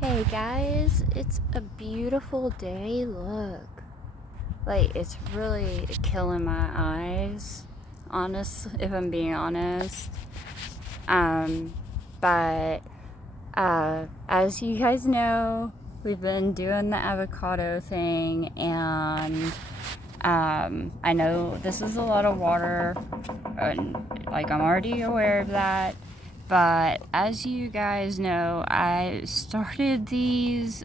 Hey guys, it's a beautiful day. Look, like it's really killing my eyes. Honest, if I'm being honest. Um, but as you guys know, we've been doing the avocado thing, and I know this is a lot of water, and like I'm already aware of that. But as you guys know, I started these,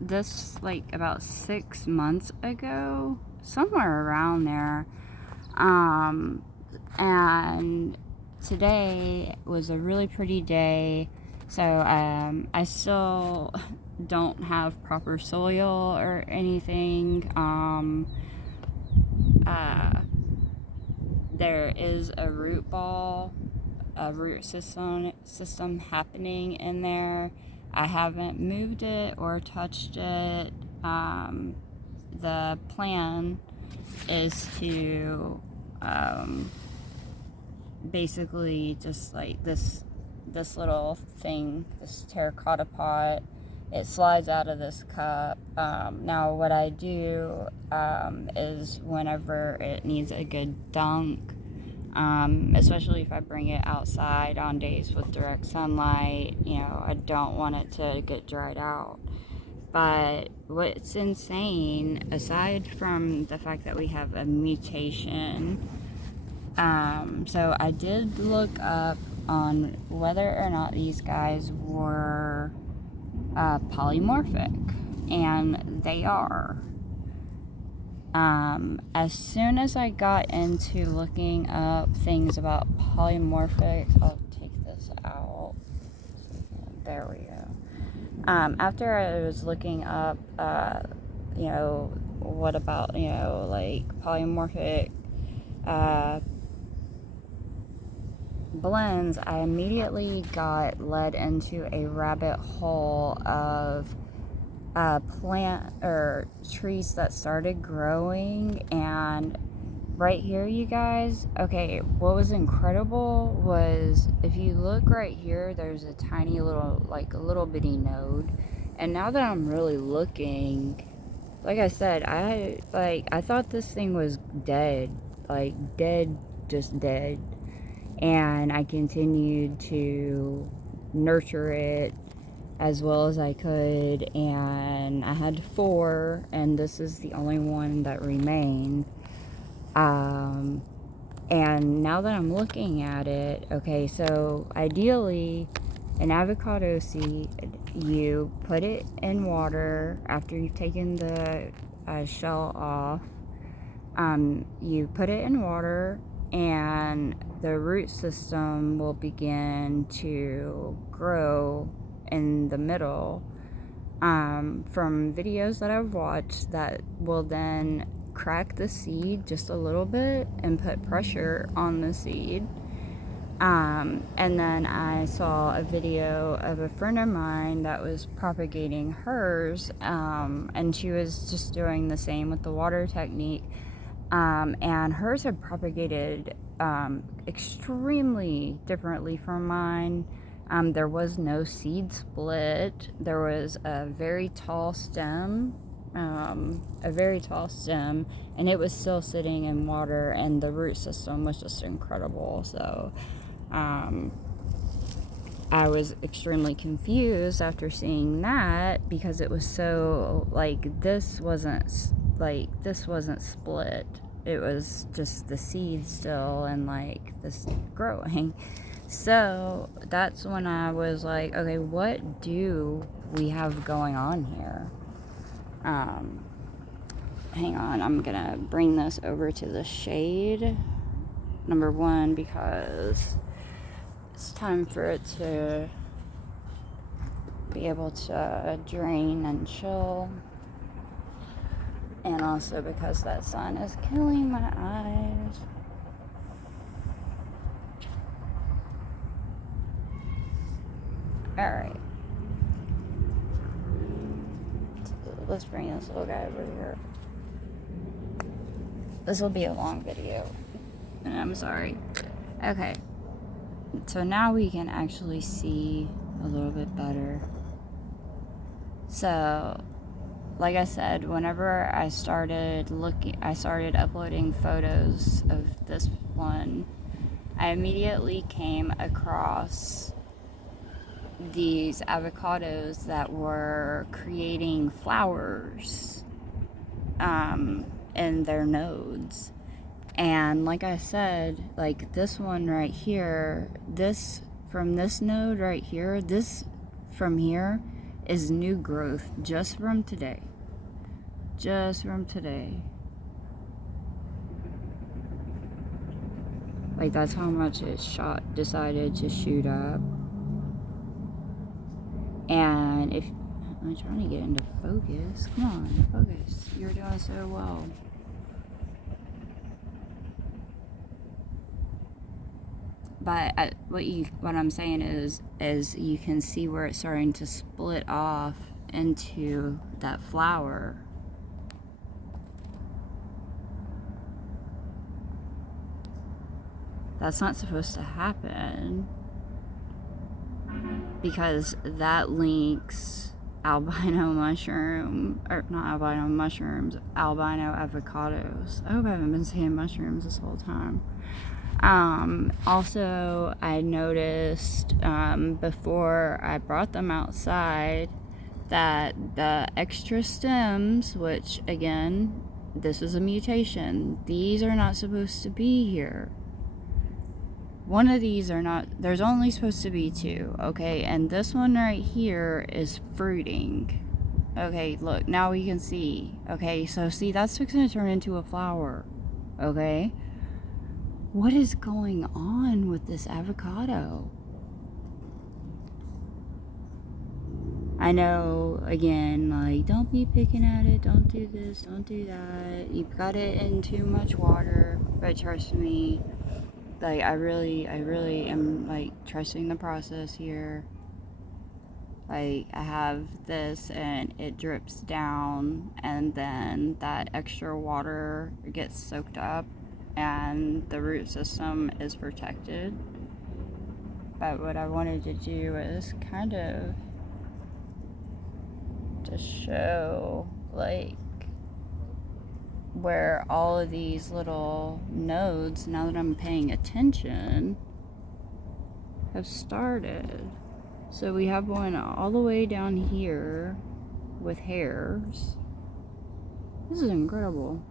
this like about 6 months ago, somewhere around there. Um, and today was a really pretty day. So I still don't have proper soil or anything. Uh, there is a root system happening in there. I haven't moved it or touched it. The plan is to basically just like this little thing, this terracotta pot. It slides out of this cup. Now, what I do is whenever it needs a good dunk, especially if I bring it outside on days with direct sunlight, I don't want it to get dried out. But what's insane, aside from the fact that we have a mutation, so I did look up on whether or not these guys were polymorphic, and they are. As soon as I got into looking up things about polymorphic, I'll take this out. There we go. After I was looking up, what about, like polymorphic blends, I immediately got led into a rabbit hole of plant or trees that started growing. And right here, you guys, okay, what was incredible was if you look right here, there's a tiny little, like a little bitty node. And now that I'm really looking, like I said, I thought this thing was dead, like dead, just dead. And I continued to nurture it as well as I could, and I had four, and this is the only one that remained. And now that I'm looking at it, okay, so ideally, an avocado seed, you put it in water after you've taken the shell off. You put it in water, and the root system will begin to grow in the middle. From videos that I've watched, that will then crack the seed just a little bit and put pressure on the seed. And then I saw a video of a friend of mine that was propagating hers, and she was just doing the same with the water technique. And hers had propagated extremely differently from mine. There was no seed split. There was a very tall stem, and it was still sitting in water, and the root system was just incredible. So, I was extremely confused after seeing that, because it was so, like, this wasn't split. It was just the seed still, and like this growing. So that's when I was like, okay, what do we have going on here? Hang on, I'm gonna bring this over to the shade. Number one, because it's time for it to be able to drain and chill. And also because that sun is killing my eyes. Alright. So let's bring this little guy over here. This will be a long video, and I'm sorry. Okay. So now we can actually see a little bit better. So, like I said, whenever I started uploading photos of this one, I immediately came across these avocados that were creating flowers in their nodes. And like I said, like this one right here, this from this node right here, this from here is new growth just from today. Just from today. Like that's how much it decided to shoot up. And if I'm trying to get into focus, come on, focus. You're doing so well. But what I'm saying is you can see where it's starting to split off into that flower. That's not supposed to happen because that links albino mushroom, or not albino mushrooms, albino avocados. I hope I haven't been saying mushrooms this whole time. Also, I noticed before I brought them outside that the extra stems, which again, this is a mutation, these are not supposed to be here. One of these are not, there's only supposed to be two, okay? And this one right here is fruiting. Okay, look, now we can see. Okay, so see, that's fixing to turn into a flower, okay? What is going on with this avocado? I know, again, like, don't be picking at it, don't do this, don't do that. You've got it in too much water, but trust me, like, I really am, like, trusting the process here. Like, I have this and it drips down, and then that extra water gets soaked up and the root system is protected. But what I wanted to do is kind of to show like where all of these little nodes, now that I'm paying attention, have started. So we have one all the way down here with hairs. This is incredible.